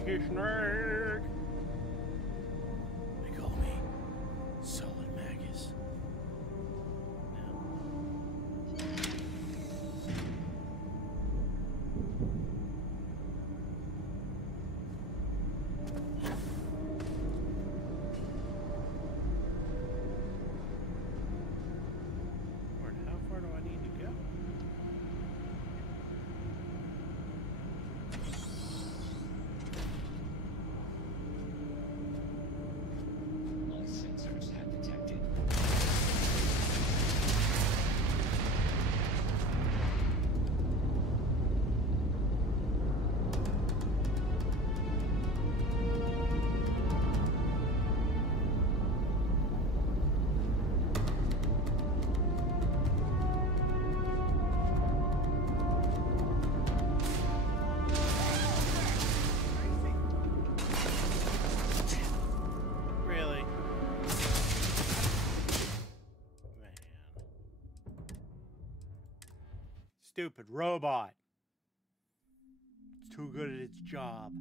Sneaky snake! They call me Solid Magus. How far do I need to go? Stupid robot. It's too good at its job.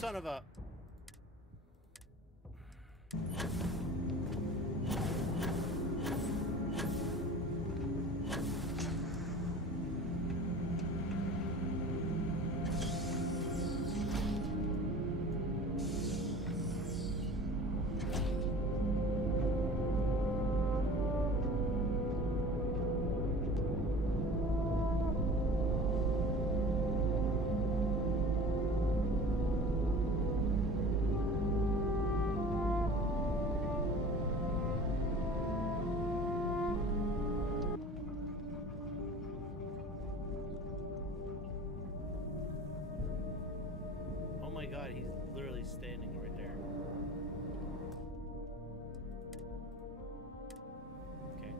Son of a... Oh my god, he's literally standing right there. Okay.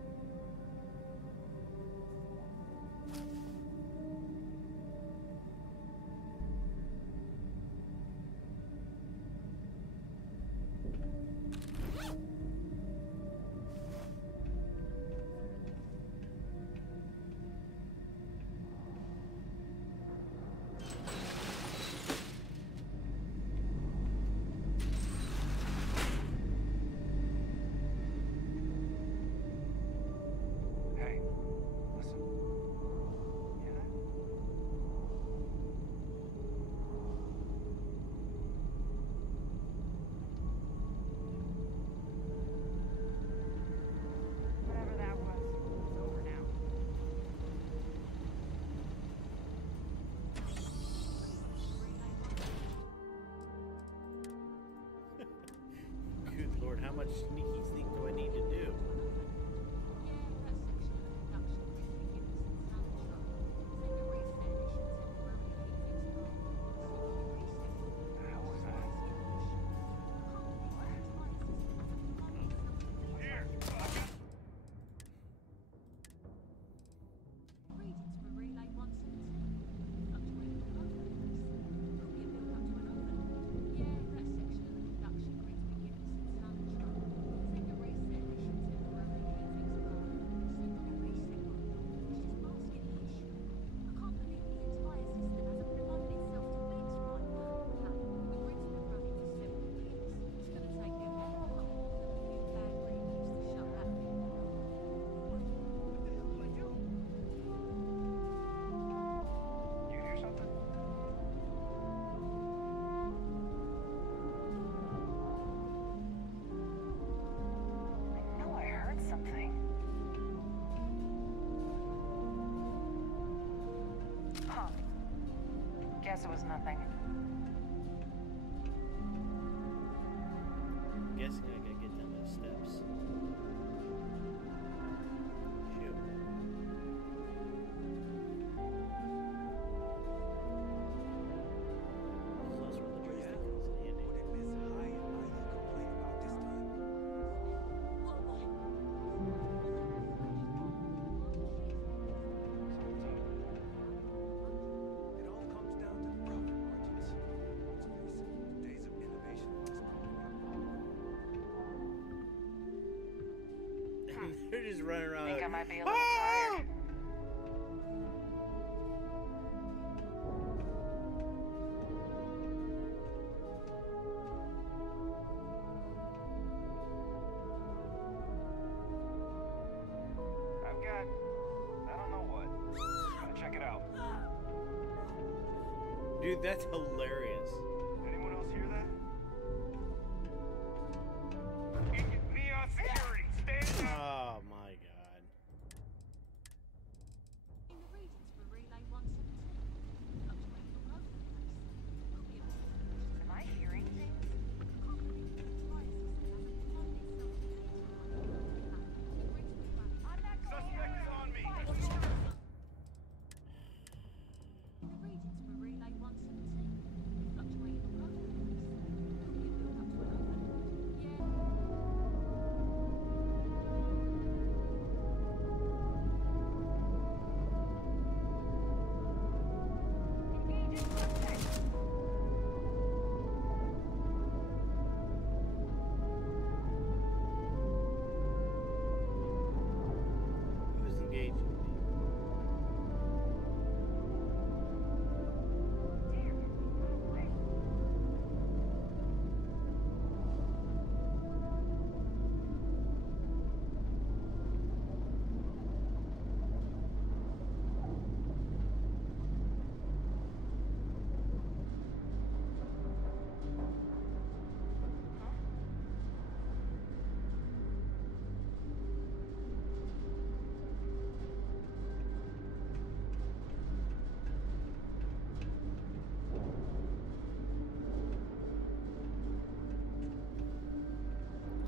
Good lord, how much sneaky sneak do I need to do? Guess it was nothing. I'm guessing I gotta get down those steps. Shoot. This is also where the joystick comes in handy. They're just running around. Think I like, might be a little tired. I've got, I don't know what. Gotta check it out. Dude, that's hilarious. Anyone else hear that? Neon security, stand up! Oh my god. In the regions for relay 117. Fluctuating all over the place. Could be a Am I hearing things? Suspect is on me! In the regions for relay 117. Fluctuating all over the place. Could be a build up to an overload. Yeah. Engaging suspect. Who's engaging me?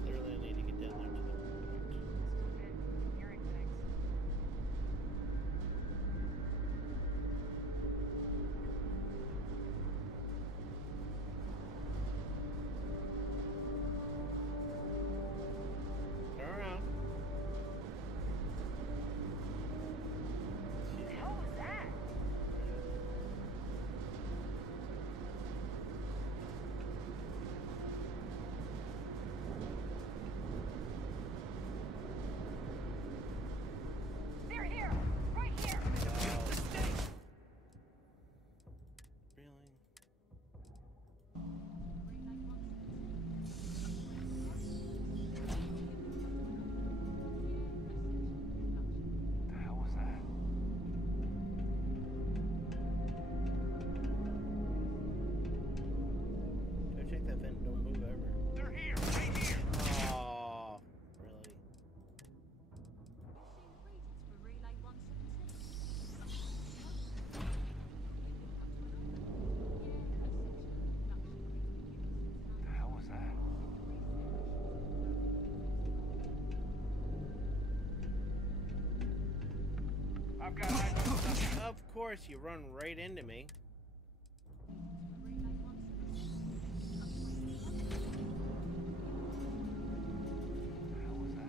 Clearly I need to get down there to the point. Been hearing things. Turn around. What the hell was that? They're here! Right here! Really? Relay 117. The hell was that? Go check that vent. Don't move ever. They're here! Right here! Oh, really? We've seen the regions for relay 117. The hell was that? I've got eyes on the suspect. Of course, you run right into me. The hell was that?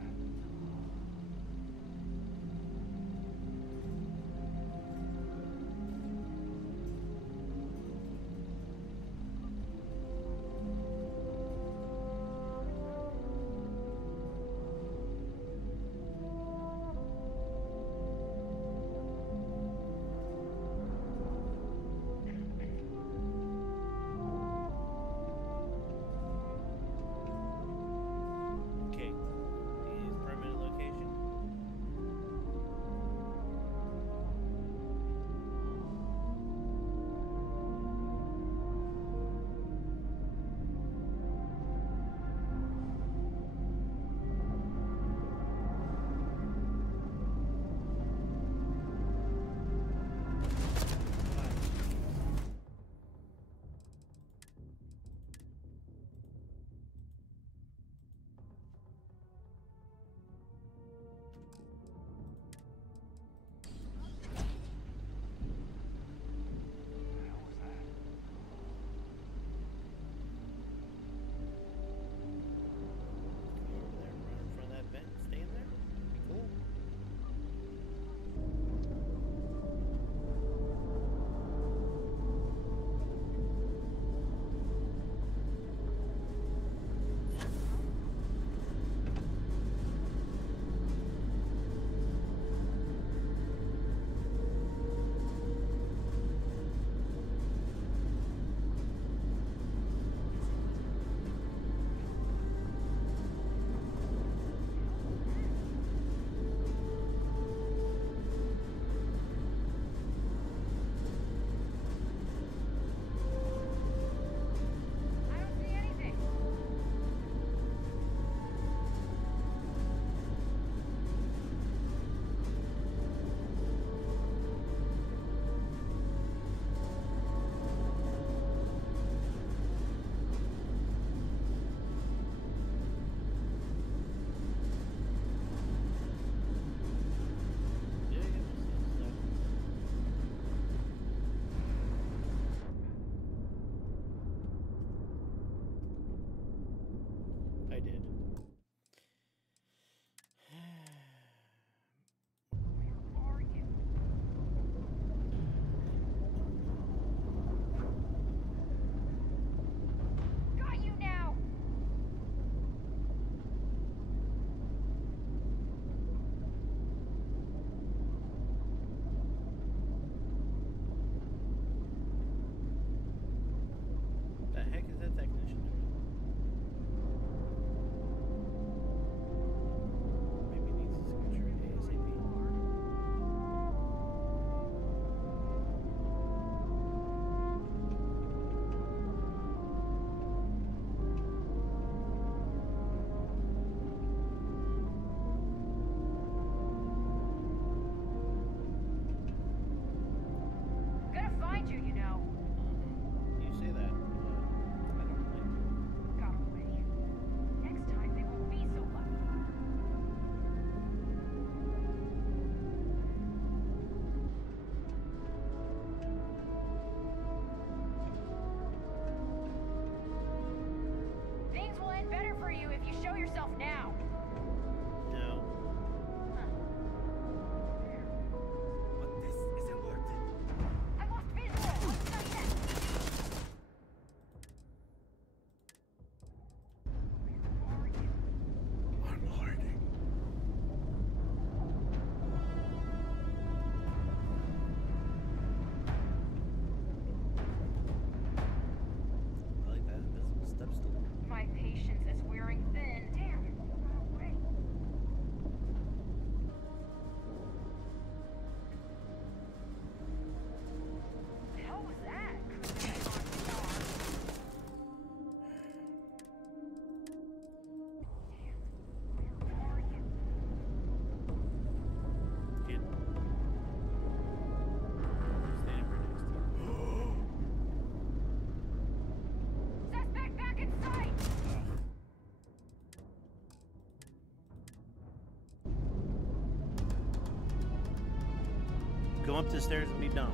Go up the stairs and be dumb.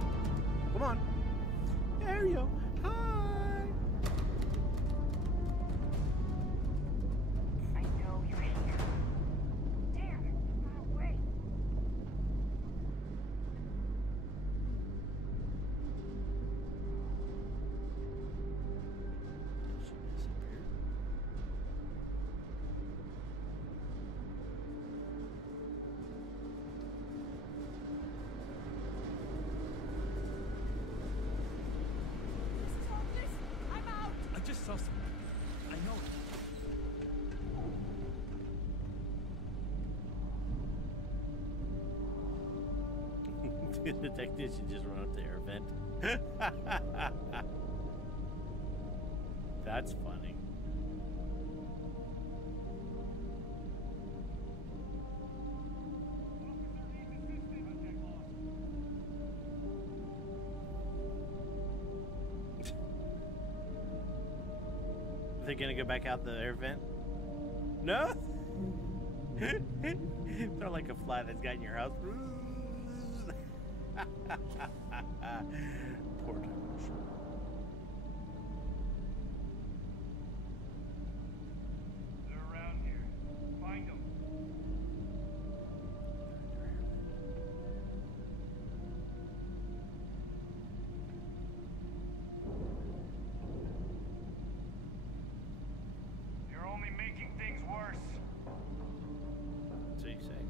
Come on. There you go. Hi. I know you're here. Damn, it got away. She disappeared. This is hopeless. I'm out. I just saw someone. I know it. The technician just run up the air vent. That's funny. Are they gonna go back out the air vent? No. They're like a fly that's got in your house. Poor technician. They're around here. Find them. You're only making things worse. So you say.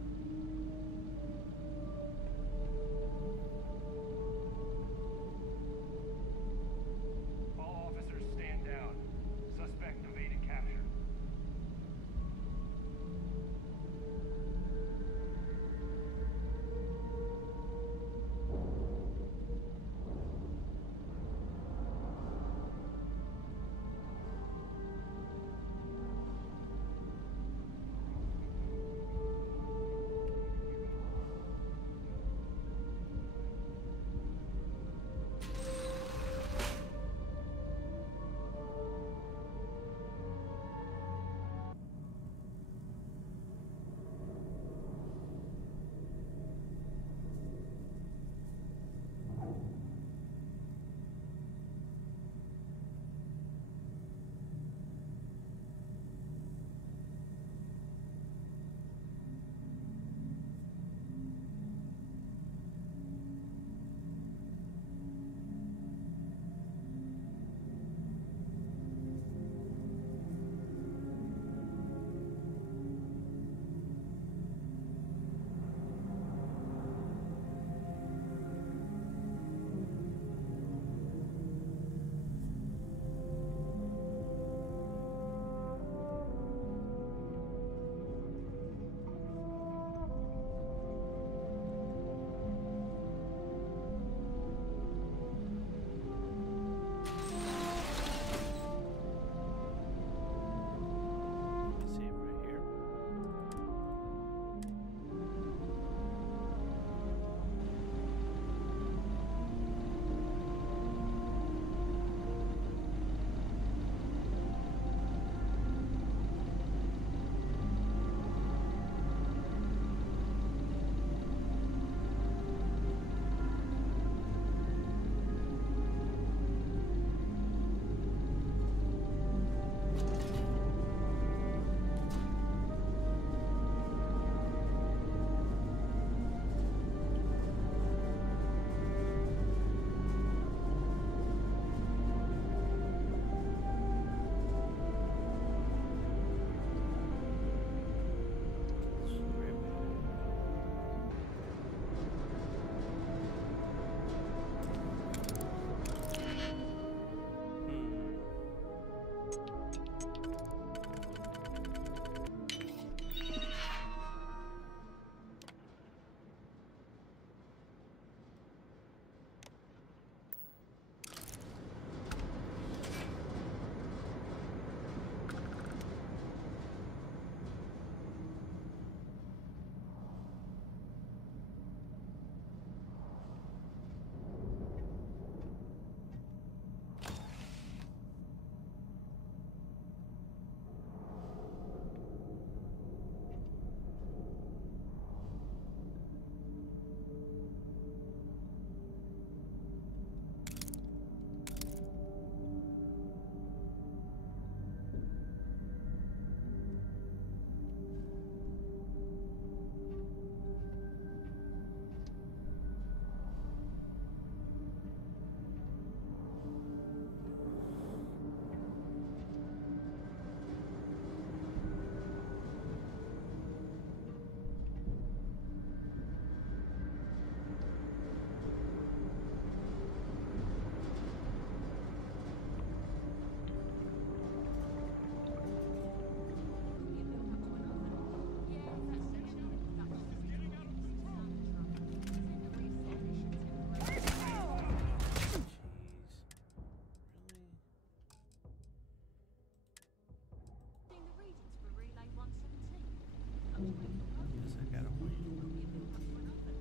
Guess I gotta wait. Could be a build-up to an oven.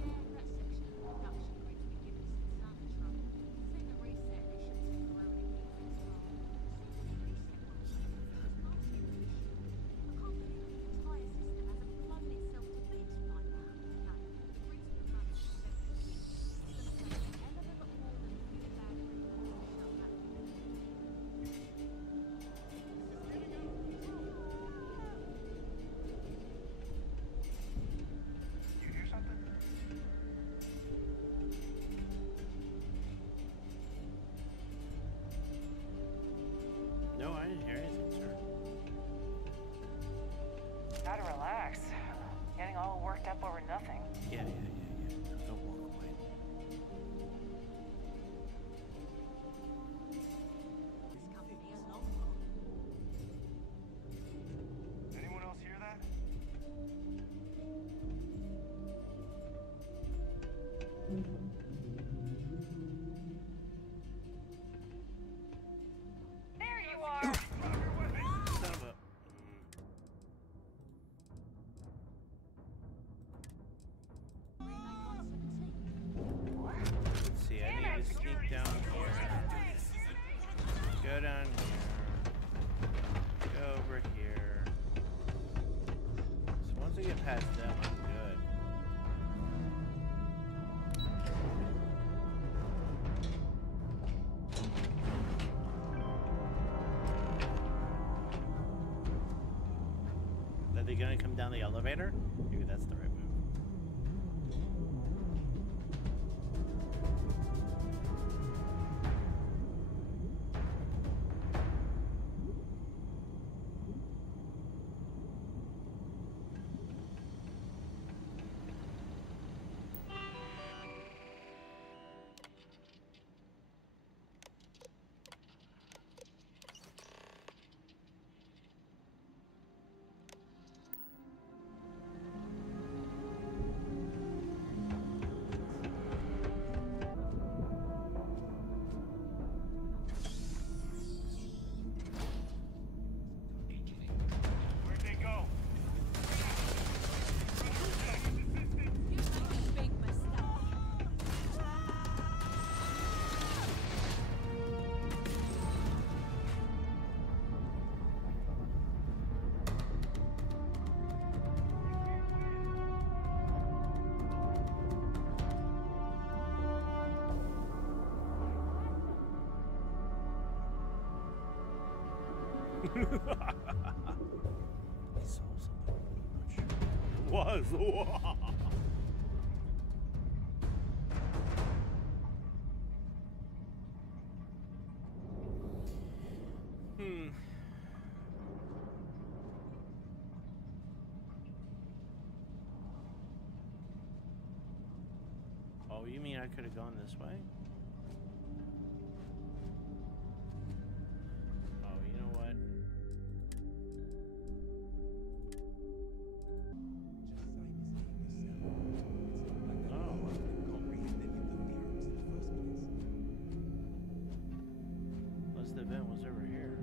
Yeah, that section of the conduction grid's been giving some trouble. Seen the reset, they should temporarily keep things calm. Soon as the reset works, it's partially an issue. I can't believe the entire system hasn't blown itself to bits by now. No, the grid's been running for 70 years. It's gonna take a hell of a lot more than a few bad reports to shut that thing down. You hear something? No, I didn't hear anything, sir. Gotta relax. Getting all worked up over nothing. Yeah. Don't walk away. This company a long gone. Anyone else hear that? There you are! Son of a... Let's see, I need to sneak down here. Go down here. Go over here. So once I get past them, I'm good. Are they gonna come down the elevator? Maybe that's the right move. Where'd they go? You made a big mistake. He saw something. I'm not sure. It was. Oh, you mean I could have gone this way? Oh, you know what? Unless the vent was over here.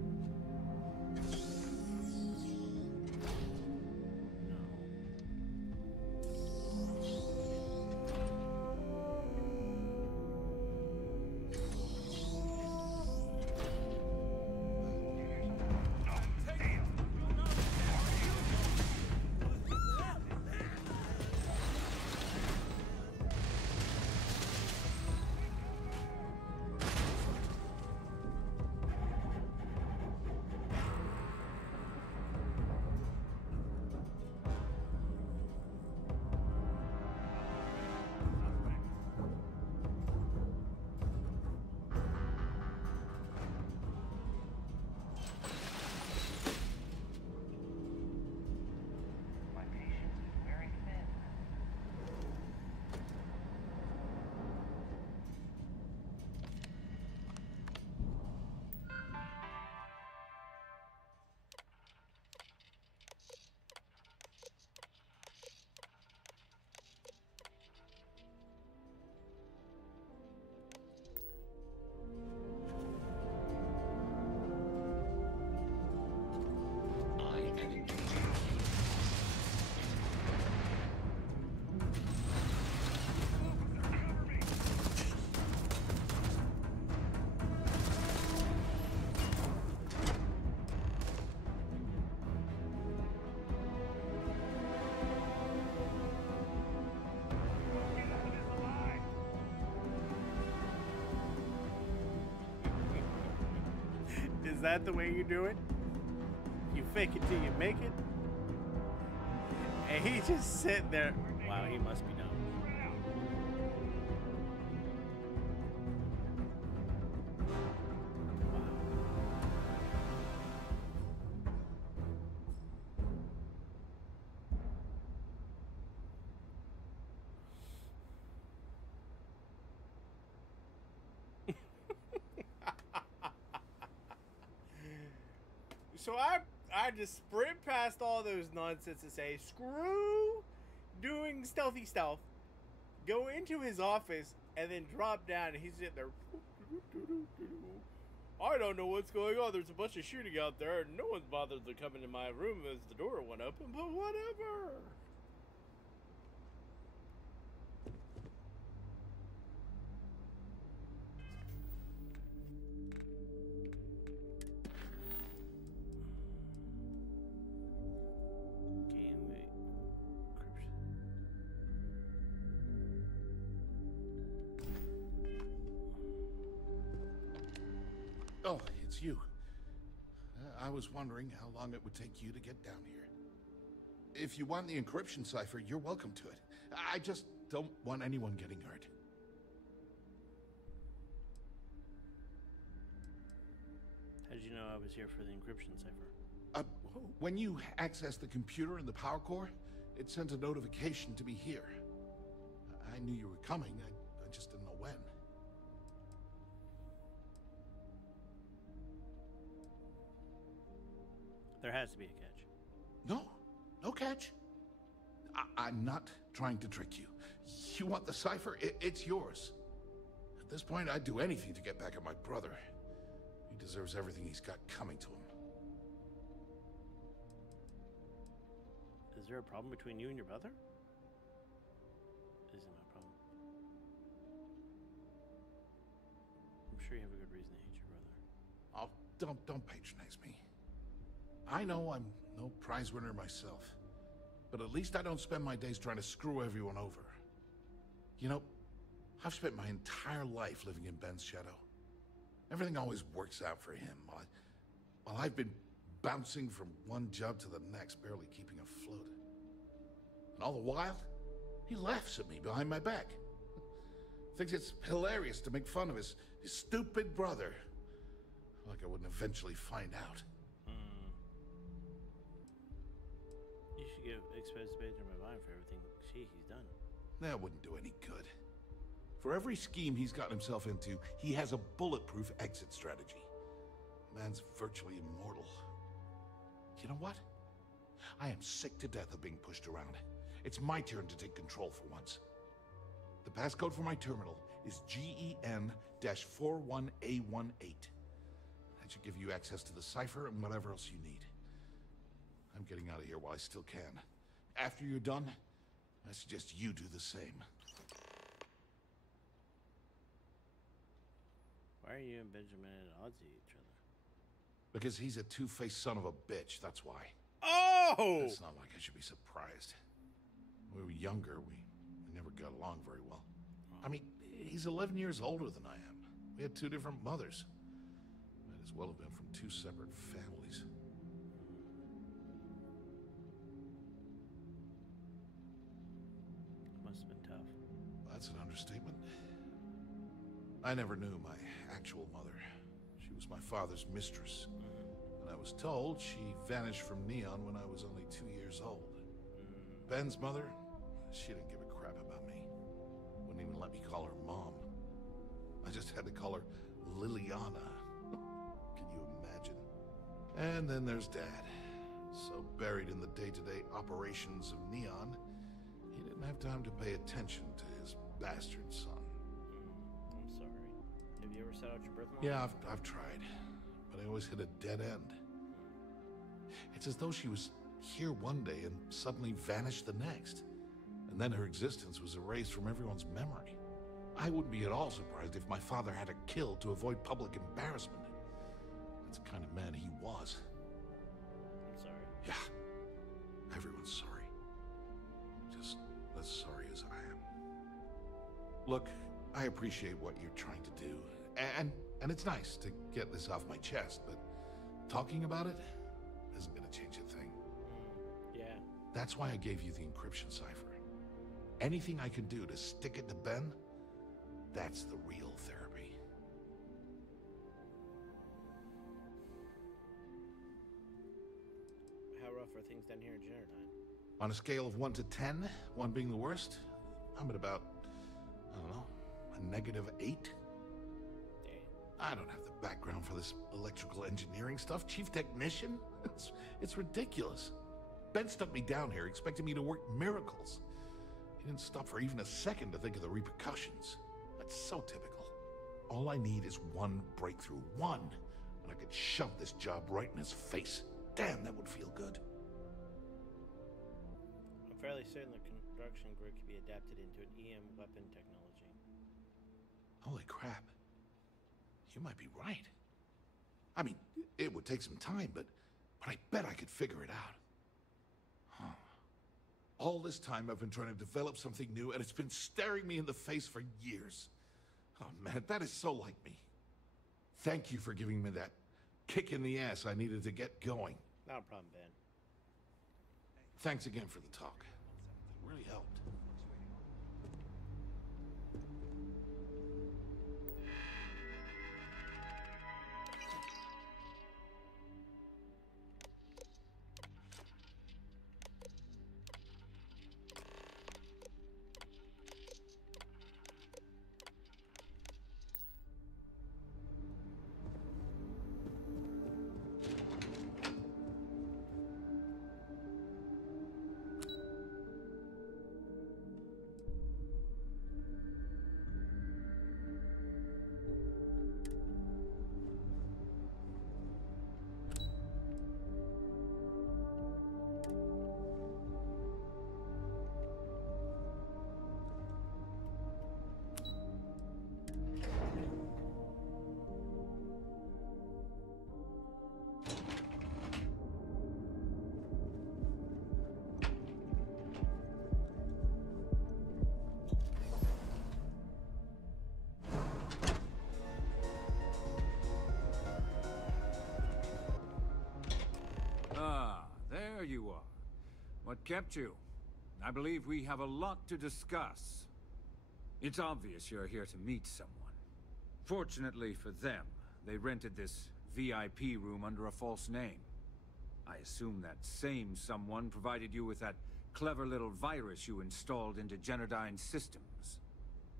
No. Is that the way you do it? You fake it till you make it? And he just sitting there. Wow, he must be dumb. So I just sprint past all those nonsense and say, screw doing stealthy stealth, go into his office, and then drop down, and he's sitting there. I don't know what's going on. There's a bunch of shooting out there, and no one's bothered to come into my room as the door went open, but whatever. Oh, it's you. I was wondering how long it would take you to get down here. If you want the encryption cipher, you're welcome to it. I just don't want anyone getting hurt. How did you know I was here for the encryption cipher? When you access the computer and the power core, it sends a notification to be here. I knew you were coming, I just didn't know when. There has to be a catch. No catch. I'm not trying to trick you. You want the cipher? It's yours. At this point, I'd do anything to get back at my brother. He deserves everything he's got coming to him. Is there a problem between you and your brother? Isn't a problem. I'm sure you have a good reason to hate your brother. Oh, don't patronize me. I know I'm no prize winner myself, but at least I don't spend my days trying to screw everyone over. You know, I've spent my entire life living in Ben's shadow. Everything always works out for him, while I've been bouncing from one job to the next, barely keeping afloat. And all the while, he laughs at me behind my back. Thinks it's hilarious to make fun of his stupid brother. Like I wouldn't eventually find out. You should give exposed Benjamin Vine for everything he's done. That wouldn't do any good. For every scheme he's gotten himself into, he has a bulletproof exit strategy. Man's virtually immortal. You know what? I am sick to death of being pushed around. It's my turn to take control for once. The passcode for my terminal is GEN-41A18. That should give you access to the cipher and whatever else you need. I'm getting out of here while I still can. After you're done, I suggest you do the same. Why are you and Benjamin at odds with each other? Because he's a two-faced son of a bitch, that's why. Oh! It's not like I should be surprised. When we were younger, we never got along very well. I mean, he's 11 years older than I am. We had two different mothers. Might as well have been from two separate families. Must have been tough. That's an understatement. I never knew my actual mother. She was my father's mistress. And I was told she vanished from Neon when I was only 2 years old. Ben's mother, she didn't give a crap about me. Wouldn't even let me call her mom. I just had to call her Liliana. Can you imagine? And then there's Dad. So buried in the day-to-day operations of Neon, he didn't have time to pay attention to his bastard son. I'm sorry. Have you ever set out your birth mom? Yeah, I've tried, but I always hit a dead end. It's as though she was here one day and suddenly vanished the next. And then her existence was erased from everyone's memory. I wouldn't be at all surprised if my father had her killed to avoid public embarrassment. That's the kind of man he was. I'm sorry. Yeah, everyone's sorry. Just as sorry as I am. Look, I appreciate what you're trying to do. And it's nice to get this off my chest, but Talking about it isn't gonna change a thing. Yeah. That's why I gave you the encryption cipher. Anything I can do to stick it to Ben, that's the real therapy. How rough are things down here in Generdyne? On a scale of 1 to 10, 1 being the worst, I'm at about, I don't know, a -8. Dang. I don't have the background for this electrical engineering stuff. Chief technician? It's ridiculous. Ben stuck me down here expecting me to work miracles. He didn't stop for even a second to think of the repercussions. That's so typical. All I need is one breakthrough. One. And I could shove this job right in his face. Damn, that would feel good. I'm fairly certain the Conduction Grid can be adapted into an EM weapon technology. Holy crap. You might be right. I mean, it would take some time, but I bet I could figure it out. Huh. All this time I've been trying to develop something new, and it's been staring me in the face for years. Oh man, that is so like me. Thank you for giving me that kick in the ass I needed to get going. Not a problem, Ben. Thanks again for the talk. It really helped. There you are. What kept you? I believe we have a lot to discuss. It's obvious you're here to meet someone. Fortunately for them, they rented this VIP room under a false name. I assume that same someone provided you with that clever little virus you installed into Generdyne's systems.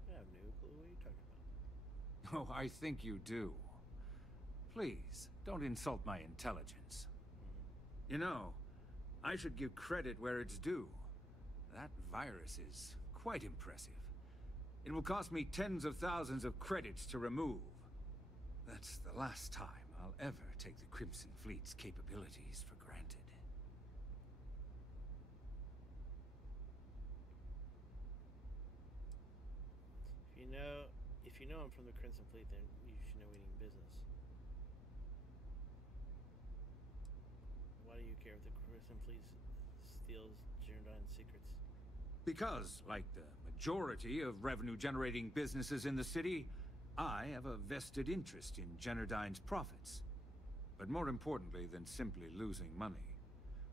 I have no clue what you're talking about. Oh, I think you do. Please, don't insult my intelligence. You know, I should give credit where it's due. That virus is quite impressive. It will cost me tens of thousands of credits to remove. That's the last time I'll ever take the Crimson Fleet's capabilities for granted. If you know I'm from the Crimson Fleet, then you should know we need business. Why do you care if the Crimson Fleet steals Generdyne's secrets? Because, like the majority of revenue-generating businesses in the city, I have a vested interest in Generdyne's profits. But more importantly than simply losing money,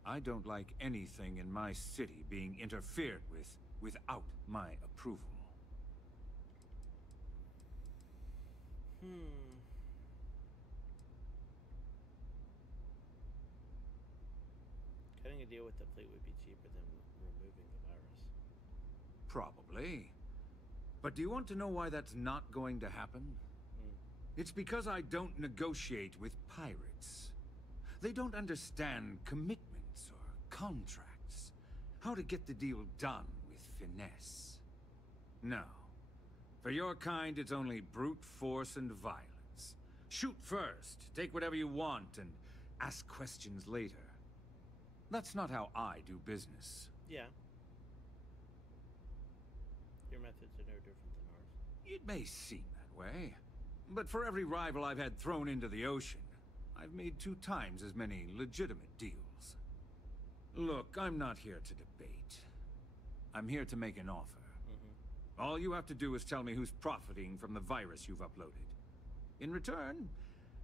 I don't like anything in my city being interfered with without my approval. Cutting a deal with the fleet would be cheaper than removing the virus. Probably. But do you want to know why that's not going to happen? It's because I don't negotiate with pirates. They don't understand commitments or contracts. How to get the deal done with finesse. No. For your kind, it's only brute force and violence. Shoot first, take whatever you want, and ask questions later. That's not how I do business. Yeah. Your methods are no different than ours. It may seem that way, but for every rival I've had thrown into the ocean, I've made 2 times as many legitimate deals. Look, I'm not here to debate. I'm here to make an offer. All you have to do is tell me who's profiting from the virus you've uploaded. In return,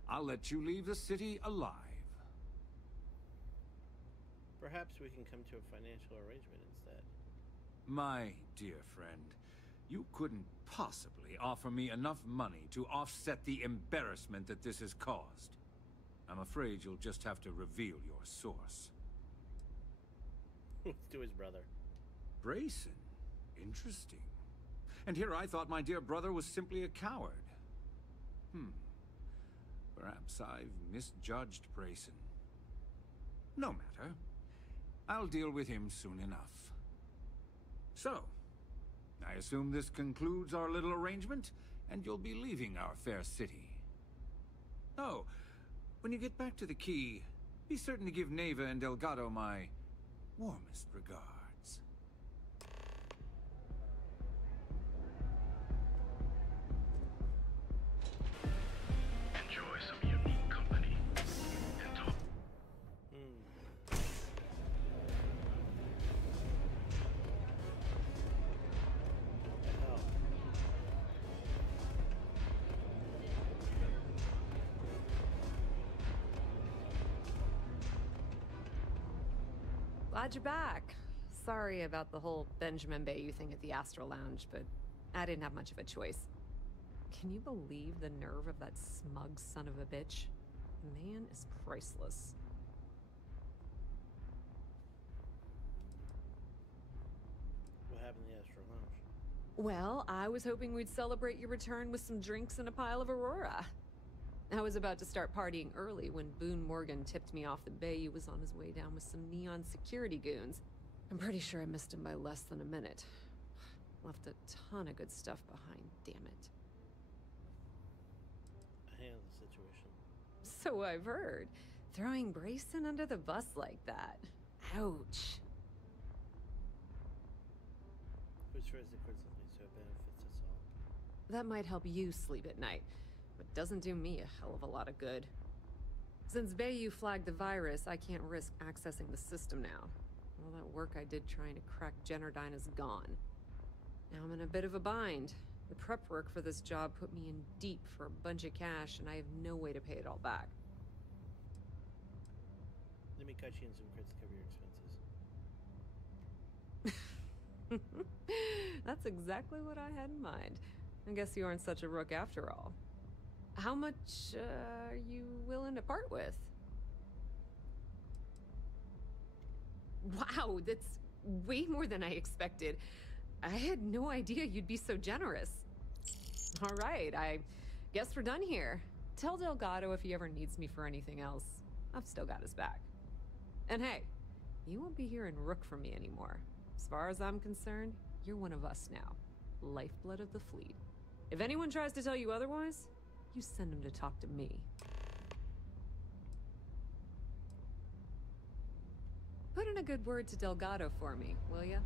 I'll let you leave the city alive. Perhaps we can come to a financial arrangement instead. My dear friend, you couldn't possibly offer me enough money to offset the embarrassment that this has caused. I'm afraid you'll just have to reveal your source. Let's do his brother. Brayson? Interesting. And here I thought my dear brother was simply a coward. Perhaps I've misjudged Brayson. No matter. I'll deal with him soon enough. So, I assume this concludes our little arrangement, and you'll be leaving our fair city. Oh, when you get back to the Key, be certain to give Neva and Delgado my warmest regards. Enjoy some unique company. And talk. What the hell? Glad you're back. Sorry about the whole Benjamin Bayou thing at the Astral Lounge, but I didn't have much of a choice. Can you believe the nerve of that smug son of a bitch? The man is priceless. What happened in the Astro Lounge? Well, I was hoping we'd celebrate your return with some drinks and a pile of Aurora. I was about to start partying early when Boone Morgan tipped me off that Bayou was on his way down with some neon security goons. I'm pretty sure I missed him by less than a minute. Left a ton of good stuff behind, damn it. I handled the situation. So I've heard. Throwing Brayson under the bus like that. Ouch. Who's tries to quit something so it benefits us all? That might help you sleep at night, but doesn't do me a hell of a lot of good. Since Bayou flagged the virus, I can't risk accessing the system now. All that work I did trying to crack Generdyne is gone. Now I'm in a bit of a bind. The prep work for this job put me in deep for a bunch of cash, and I have no way to pay it all back. Let me cut you in some crits to cover your expenses. That's exactly what I had in mind. I guess you aren't such a rook after all. How much are you willing to part with? Wow, that's way more than I expected. I had no idea you'd be so generous. All right, I guess we're done here. Tell Delgado if he ever needs me for anything else. I've still got his back. And hey, you won't be hearing rook from me anymore. As far as I'm concerned, you're one of us now. Lifeblood of the fleet. If anyone tries to tell you otherwise, you send them to talk to me. Put in a good word to Delgado for me, will ya?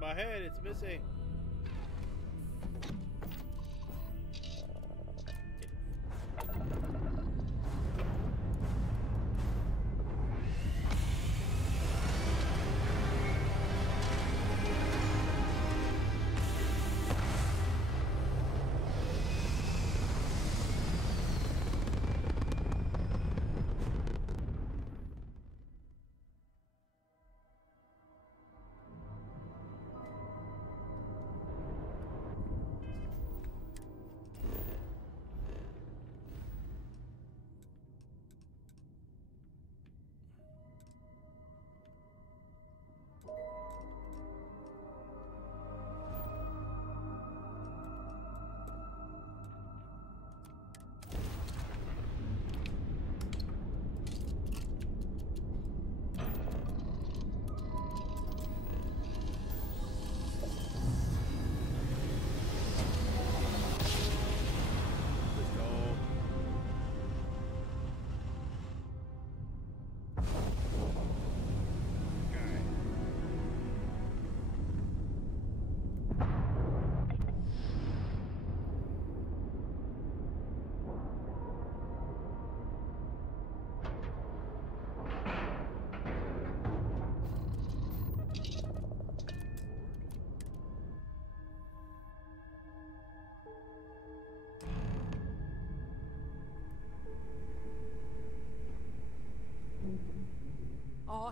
My head, it's missing.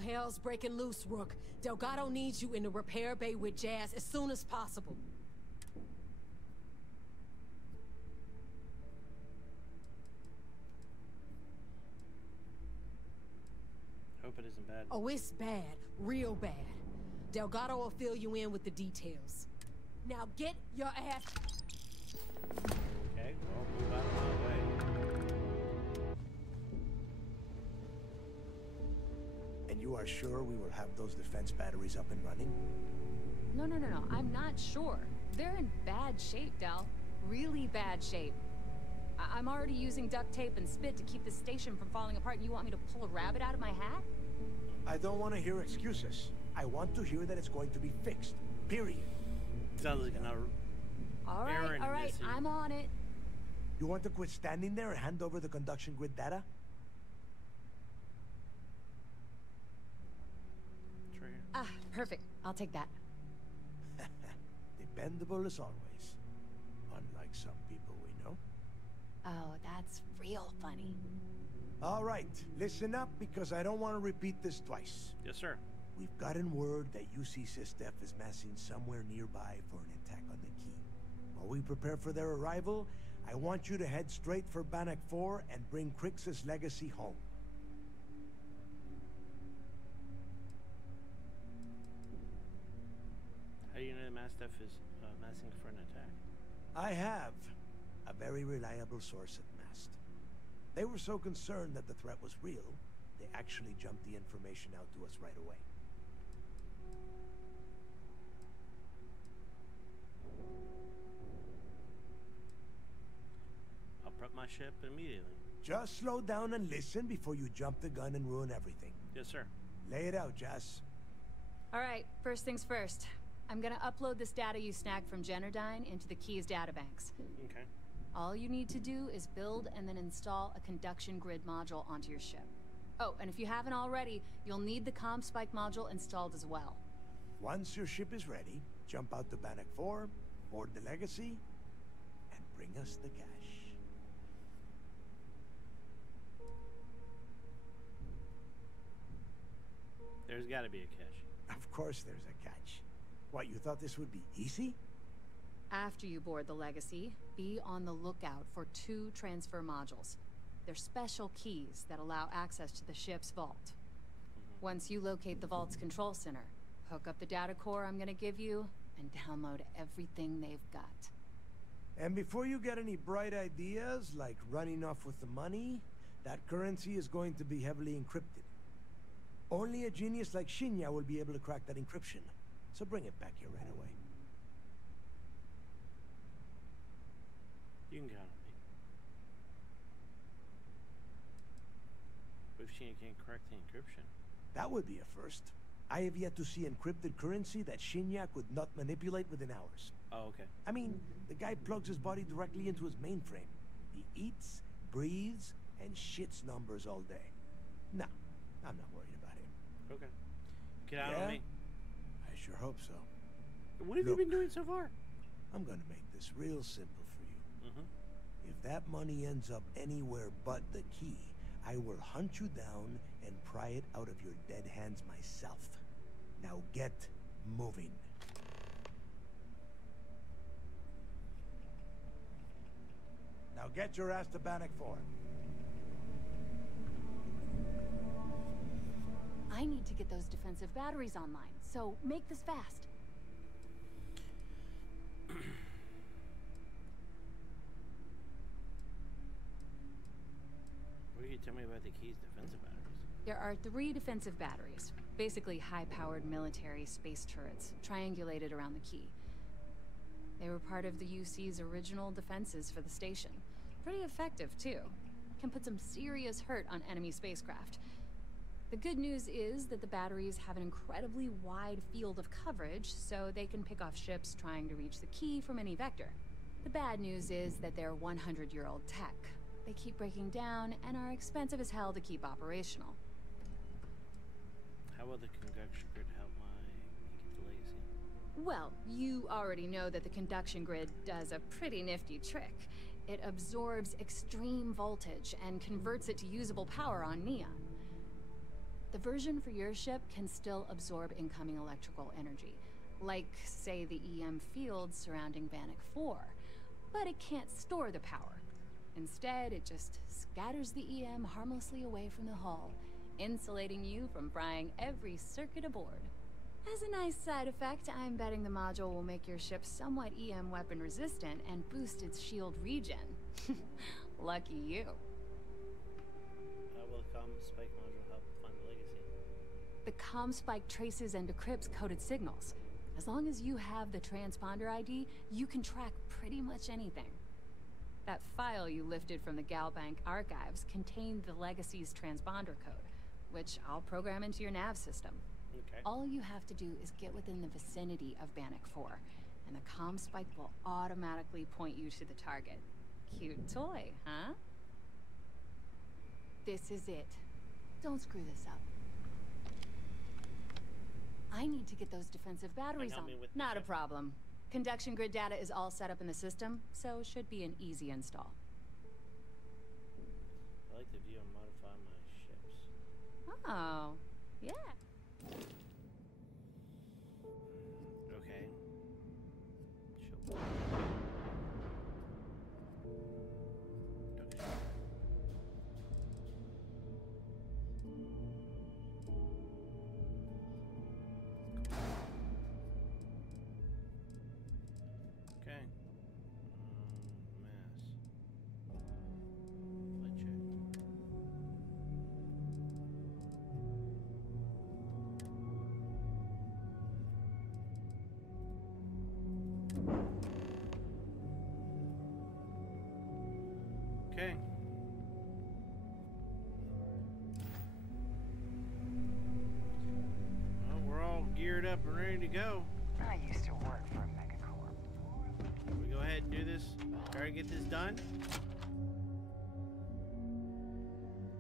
hell's breaking loose, Rook. Delgado needs you in the repair bay with Jazz as soon as possible. Hope it isn't bad. Oh, it's bad. Real bad. Delgado will fill you in with the details. Now get your ass... Okay, well, move out of my way. And you are sure we will have those defense batteries up and running? No. I'm not sure. They're in bad shape, Del. Really bad shape. I'm already using duct tape and spit to keep the station from falling apart, and you want me to pull a rabbit out of my hat? I don't want to hear excuses. I want to hear that it's going to be fixed. Period. Sounds like an All right, missing. I'm on it. You want to quit standing there and hand over the conduction grid data? It's right here. Ah, perfect. I'll take that. Dependable as always. Unlike some people we know. Oh, that's real funny. All right, listen up because I don't want to repeat this twice. Yes, sir. We've gotten word that UC Systef is massing somewhere nearby for an attack on the key. While we prepare for their arrival, I want you to head straight for Bannock 4 and bring Crix's legacy home. How do you know the Mastiff is massing for an attack? I have a very reliable source at MAST. They were so concerned that the threat was real, they actually jumped the information out to us right away. I'll prep my ship immediately. Just slow down and listen before you jump the gun and ruin everything. Yes, sir. Lay it out, Jazz. All right, first things first. I'm gonna upload this data you snagged from Generdyne into the Keys databanks. Okay. All you need to do is build and then install a conduction grid module onto your ship. Oh, and if you haven't already, you'll need the comm spike module installed as well. Once your ship is ready, jump out to Bannock 4, board the Legacy, and bring us the cash. There's got to be a catch. Of course there's a catch. What, you thought this would be easy? After you board the Legacy, be on the lookout for 2 transfer modules. They're special keys that allow access to the ship's vault. Once you locate the vault's control center, hook up the data core I'm gonna give you, and download everything they've got. And before you get any bright ideas, like running off with the money, that currency is going to be heavily encrypted. Only a genius like Shinya will be able to crack that encryption. So bring it back here right away. You can count on me. What if she can't correct the encryption? That would be a first. I have yet to see encrypted currency that Shinya could not manipulate within hours. Oh, okay. I mean, the guy plugs his body directly into his mainframe. He eats, breathes, and shits numbers all day. No, I'm not worried about him. Okay. Get out on me. I sure hope so. What have you been doing so far? I'm gonna make this real simple for you. If that money ends up anywhere but the key, I will hunt you down and pry it out of your dead hands myself. Now get moving. Now get your ass to Bannock 4. I need to get those defensive batteries online, so make this fast. What can you tell me about the Keys defensive batteries? There are 3 defensive batteries, basically high-powered military space turrets, triangulated around the key. They were part of the UC's original defenses for the station. Pretty effective, too. Can put some serious hurt on enemy spacecraft. The good news is that the batteries have an incredibly wide field of coverage, so they can pick off ships trying to reach the key from any vector. The bad news is that they're 100-year-old tech. They keep breaking down and are expensive as hell to keep operational. How will the conduction grid help the Legacy? Well, you already know that the conduction grid does a pretty nifty trick. It absorbs extreme voltage and converts it to usable power on Neon. The version for your ship can still absorb incoming electrical energy, like, say, the EM field surrounding Bannock 4, but it can't store the power. Instead, it just scatters the EM harmlessly away from the hull, insulating you from frying every circuit aboard. As a nice side effect, I'm betting the module will make your ship somewhat EM weapon resistant and boost its shield regen. Lucky you. How will the comm spike module help find the legacy? The comm spike traces and decrypts coded signals. As long as you have the transponder ID, you can track pretty much anything. That file you lifted from the Galbank archives contained the legacy's transponder code, which I'll program into your nav system. Okay. All you have to do is get within the vicinity of Bannock 4, and the comm spike will automatically point you to the target. Cute toy, huh? This is it. Don't screw this up. I need to get those defensive batteries on. Not a problem. Conduction grid data is all set up in the system, so it should be an easy install. I like to view and modify my ships. Oh, yeah. Okay. Sure. Okay. Mass. Flight check. Okay. Well, we're all geared up and ready to go. I used to work for a megacorp. Can we go ahead and do this? Try to get this done?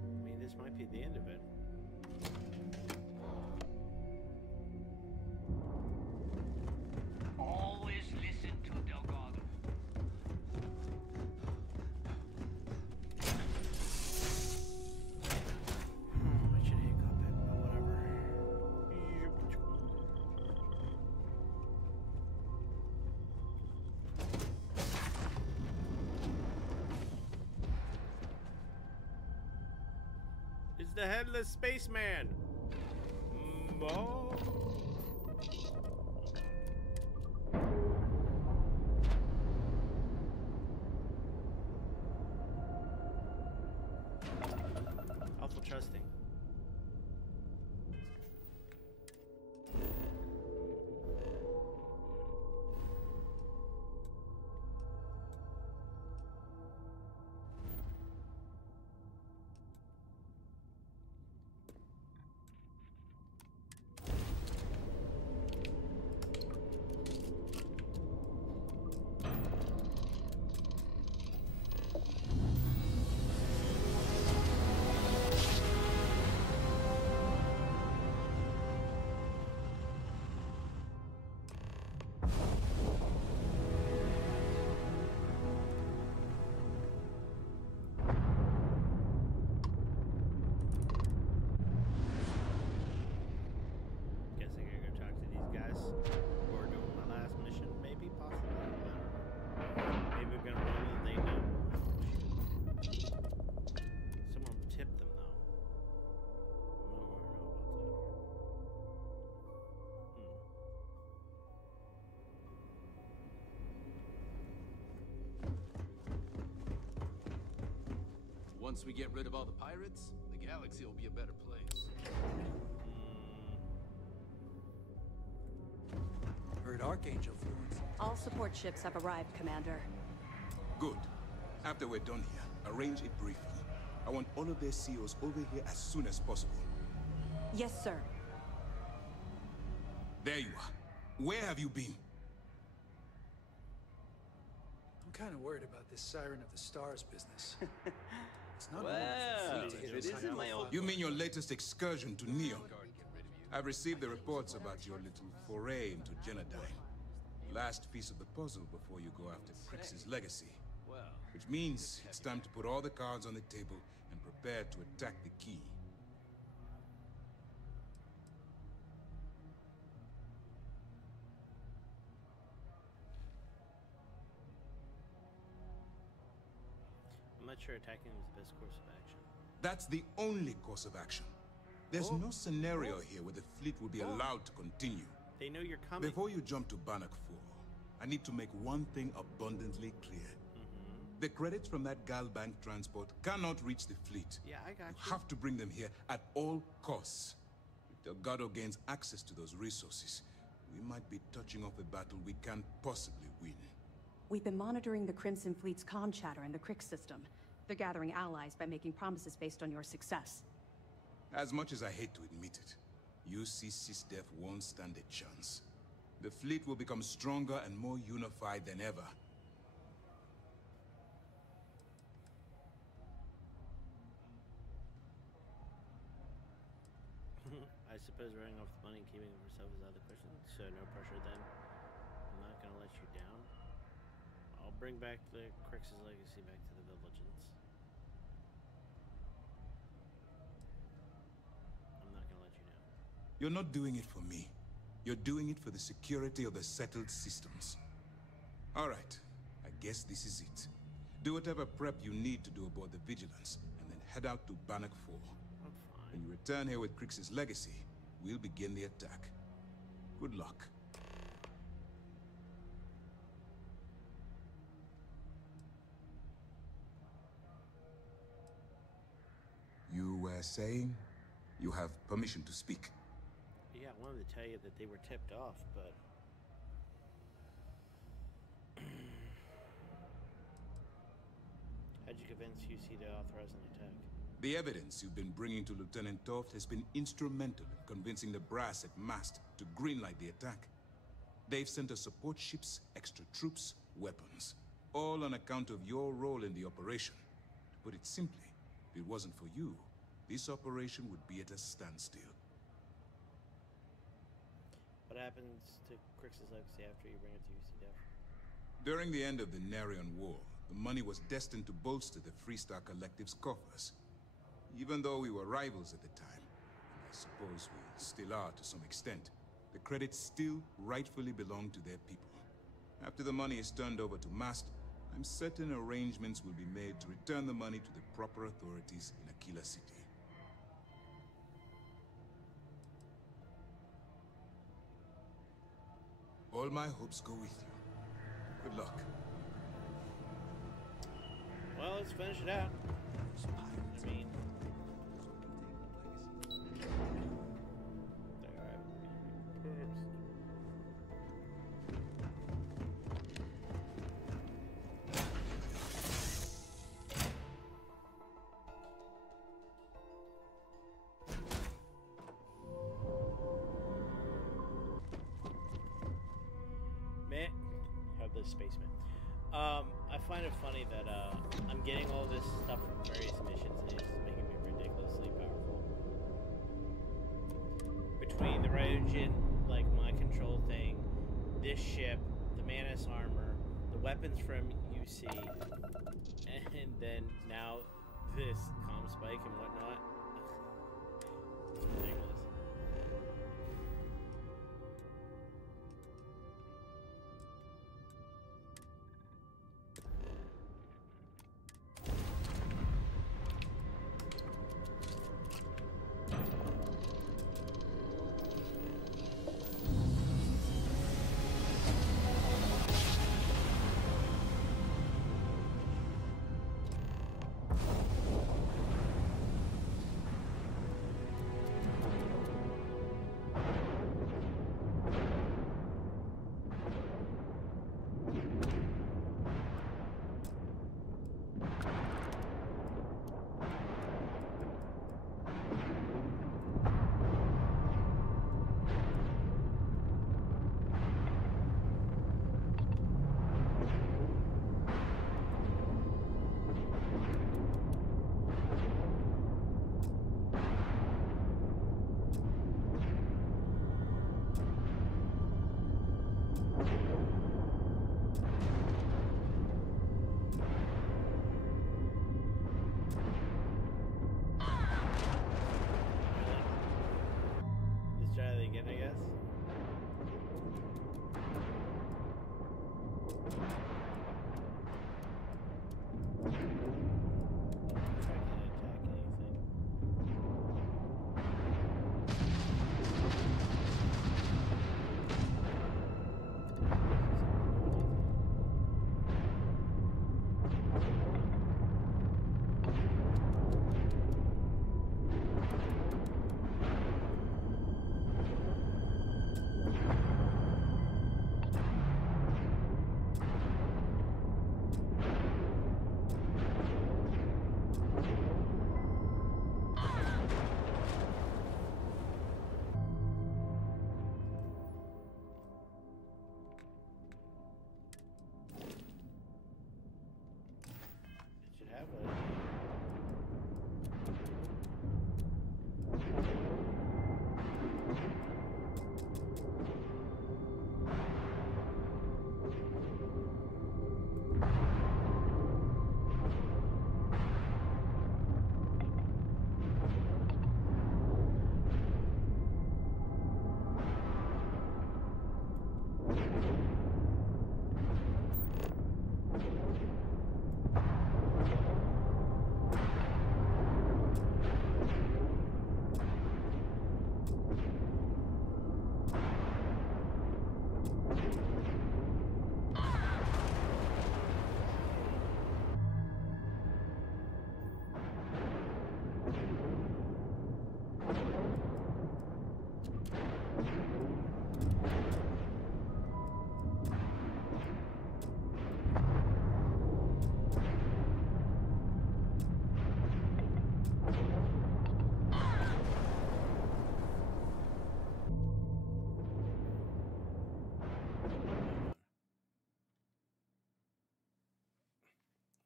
I mean, this might be the end of it. Always listen to Delgado. I should have got back, but whatever. It's the headless spaceman. Oh. Awful trusting. Guess I gotta go talk to these guys before doing my last mission, maybe, possibly. I don't know. Maybe we're gonna roll and they know. Someone tip them though. I might want to know about that. Once we get rid of all the pirates, the galaxy will be a better place. Heard Archangel flew. All support ships have arrived, Commander. Good. After we're done here, arrange it briefly. I want all of their COs over here as soon as possible. Yes, sir. There you are. Where have you been? I'm kind of worried about this Siren of the Stars business. It's not Well, normal for fleet to if hit it us isn't my Alpha. old- You mean your latest excursion to Neon? I've received the reports about your little foray into Genodyne. Last piece of the puzzle before you go after Crix's legacy. Which means it's time to put all the cards on the table and prepare to attack the key. not sure attacking them is the best course of action. That's the only course of action. There's no scenario here where the fleet will be allowed to continue. They know you're coming. Before you jump to Bannock 4, I need to make one thing abundantly clear. The credits from that Galbank transport cannot reach the fleet. Yeah, I got you. You have to bring them here at all costs. If Delgado gains access to those resources, we might be touching off a battle we can't possibly win. We've been monitoring the Crimson Fleet's comm chatter in the Crick system. They're gathering allies by making promises based on your success. As much as I hate to admit it, UC SysDef won't stand a chance. The fleet will become stronger and more unified than ever. I suppose running off the money and keeping it for yourself is out of the question, so no pressure then. I'm not gonna let you down. I'll bring back the Crix's legacy back to the Villagens. I'm not gonna let you down. You're not doing it for me. You're doing it for the security of the settled systems. All right, I guess this is it. Do whatever prep you need to do aboard the Vigilance, and then head out to Bannock 4. When you return here with Crix's legacy, we'll begin the attack. Good luck. You were saying? You have permission to speak. Yeah, I wanted to tell you that they were tipped off, but... How'd you convince UC to authorize an attack? The evidence you've been bringing to Lieutenant Toft has been instrumental in convincing the brass at Mast to greenlight the attack. They've sent us support ships, extra troops, weapons, all on account of your role in the operation. To put it simply, if it wasn't for you, this operation would be at a standstill. What happens to Crix's legacy after you bring it to UCDF? During the end of the Narion War, the money was destined to bolster the Freestar Collective's coffers. Even though we were rivals at the time, and I suppose we still are to some extent, the credits still rightfully belong to their people. After the money is turned over to Mast, I'm certain arrangements will be made to return the money to the proper authorities in Aquila City. All my hopes go with you. Good luck. Well, let's finish it out. I mean... Spaceman. I find it funny that I'm getting all this stuff from various missions and it's making me ridiculously powerful. Between the Ryujin, like mind control thing, this ship, the Manus armor, the weapons from UC, and then now this comm spike and whatnot. It's ridiculous. have a...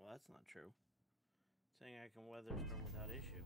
Well, that's not true. Saying I can weather a storm without issue.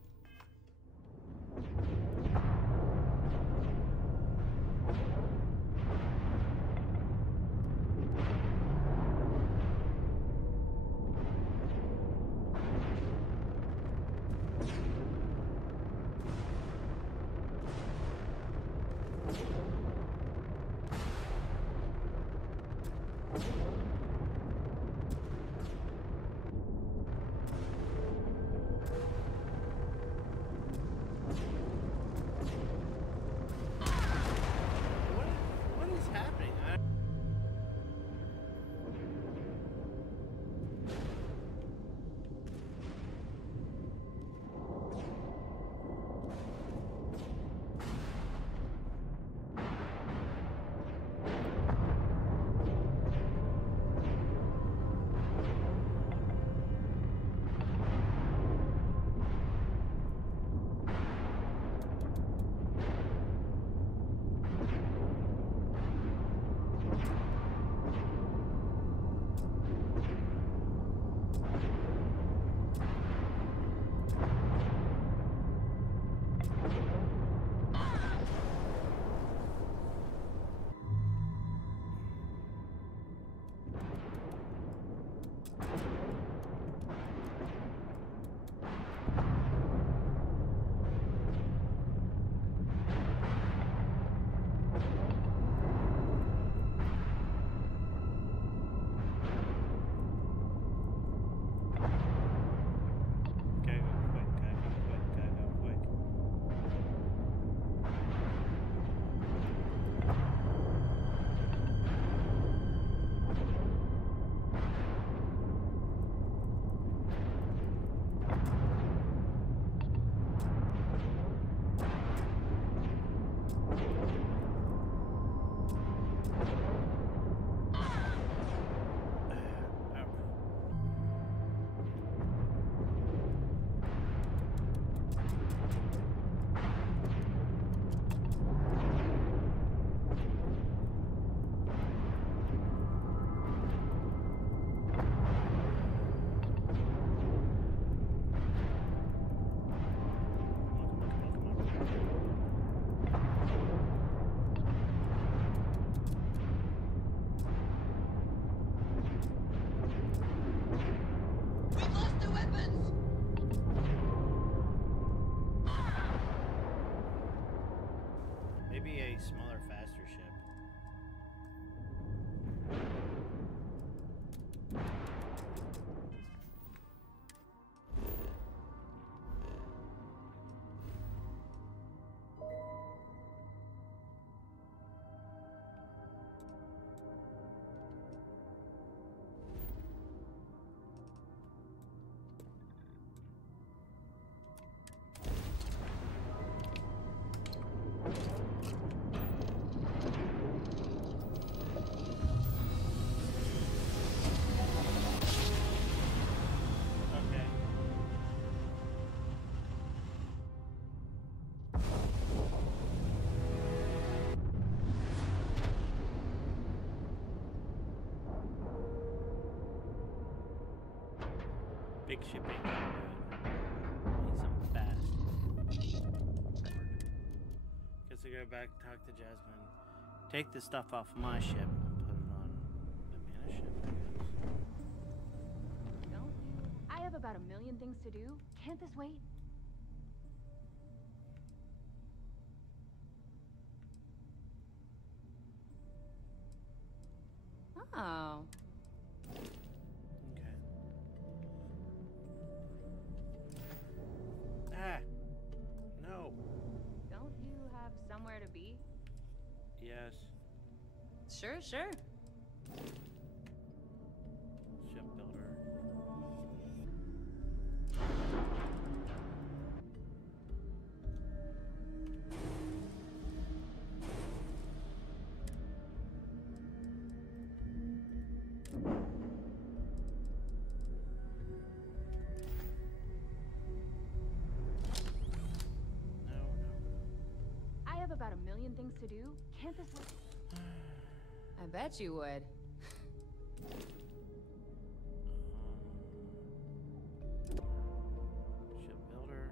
big ship ain't gonna do it. Need something fast. Guess I go back and talk to Jasmine. Take the stuff off my ship and put it on the Mana ship, I guess. Don't you? I have about 1 million things to do. Can't this wait? Oh. Okay. Ah! No. Don't you have somewhere to be? Yes. Sure. Shipbuilder. I have about 1 million things to do. Can't this wait? I bet you would. Shipbuilder.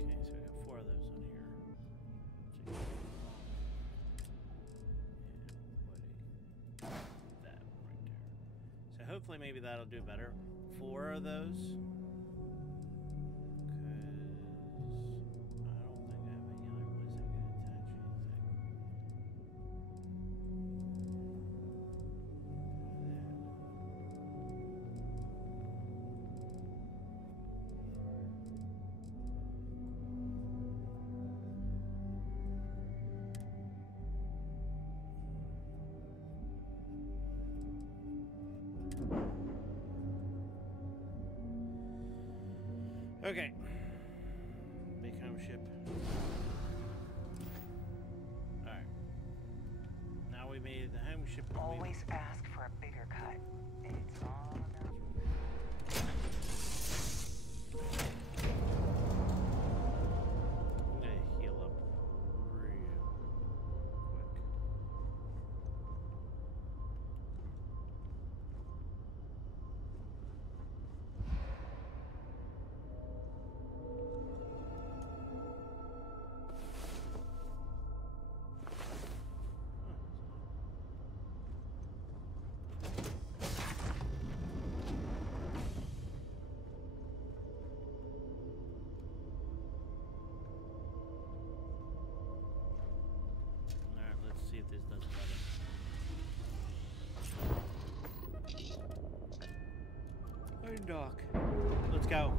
Okay, so we got 4 of those on here. Take that right there. So hopefully maybe that'll do better. 4 of those. Okay. Big home ship. Alright. Now we made the home ship. Always ask for a bigger cut. It's all about I'm gonna heal up real quick. Alright, let's see if this does better. Dock. Let's go.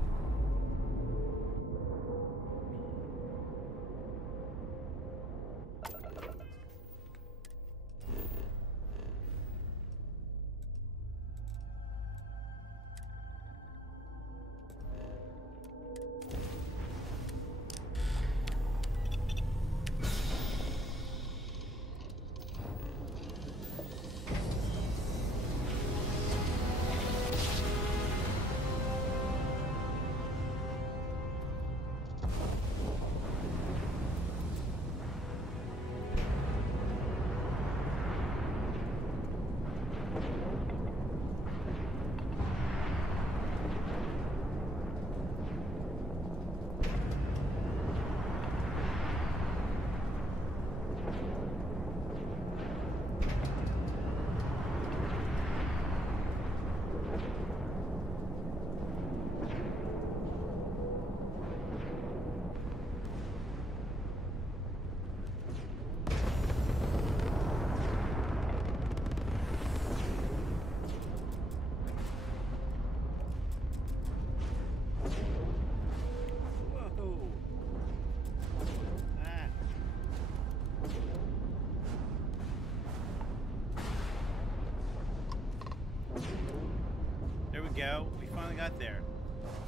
go. We finally got there.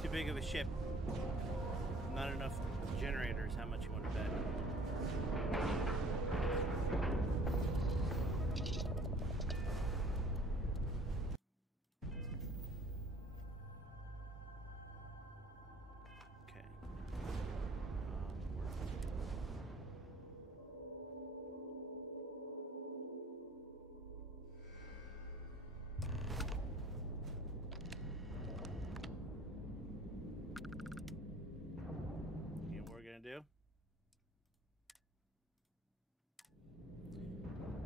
Too big of a ship. Not enough generators. How much you want to bet? Okay. You know what we're gonna do?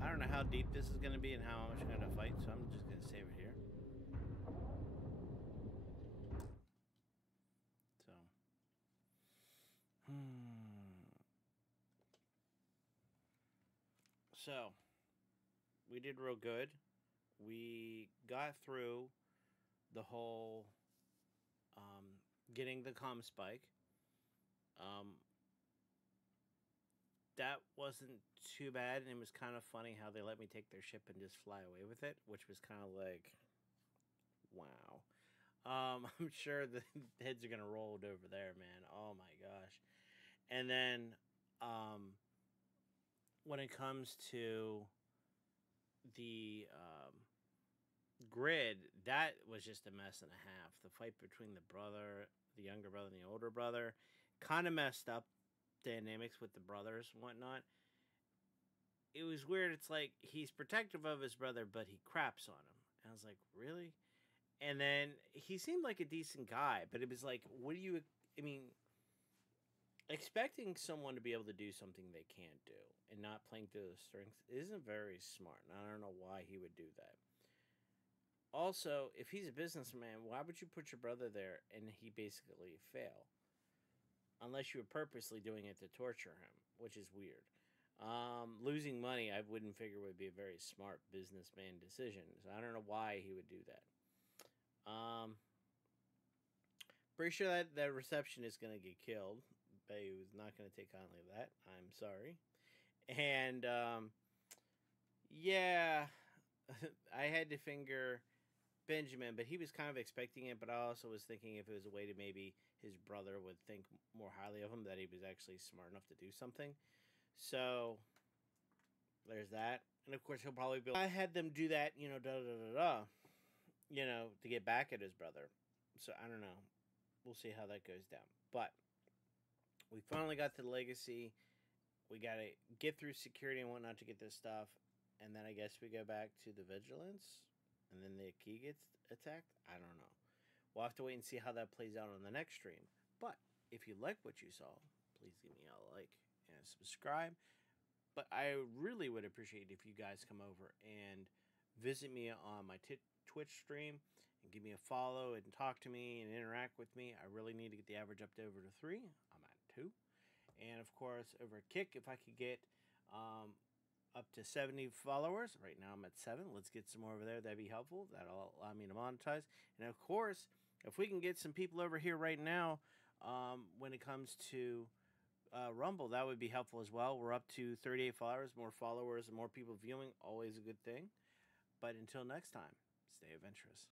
I don't know how deep this is gonna be and how much I'm gonna fight, so I'm just gonna save it here. So, so we did real good. We got through the whole getting the comm spike. That wasn't too bad, and it was kind of funny how they let me take their ship and just fly away with it, which was kind of like, wow. I'm sure the heads are gonna roll over there, man. Oh my gosh. And then when it comes to the grid, that was just a mess and a half. The fight between the younger brother and the older brother kind of messed up dynamics with the brothers and whatnot. It was weird. It's like he's protective of his brother, but he craps on him. And I was like, really? And then he seemed like a decent guy, but it was like, what do you, I mean, expecting someone to be able to do something they can't do and not playing through the strengths isn't very smart. And I don't know why he would do that. Also, if he's a businessman, why would you put your brother there and he basically fail? Unless you were purposely doing it to torture him, which is weird. Losing money, I wouldn't figure would be a very smart businessman decision. So I don't know why he would do that. Pretty sure that the reception is going to get killed. But he was not going to take kindly to that. I'm sorry. And, yeah, I had to finger Benjamin, but he was kind of expecting it, but I also was thinking if it was a way to maybe his brother would think more highly of him, that he was actually smart enough to do something. So, there's that. And, of course, he'll probably be I had them do that, you know, to get back at his brother. So, I don't know. We'll see how that goes down. But we finally got to the legacy. We got to get through security and whatnot to get this stuff. And then I guess we go back to the vigilance. And then the key gets attacked. I don't know. We'll have to wait and see how that plays out on the next stream. But if you like what you saw, please give me a like and subscribe. But I really would appreciate if you guys come over and visit me on my Twitch stream and give me a follow and talk to me and interact with me. I really need to get the average up to over to 3. I'm at 2. And of course, over at Kick, if I could get up to 70 followers. Right now I'm at 7. Let's get some more over there. That'd be helpful. That'll allow me to monetize. And of course, if we can get some people over here right now, when it comes to Rumble, that would be helpful as well. We're up to 38 followers, and more people viewing. Always a good thing. But until next time, stay adventurous.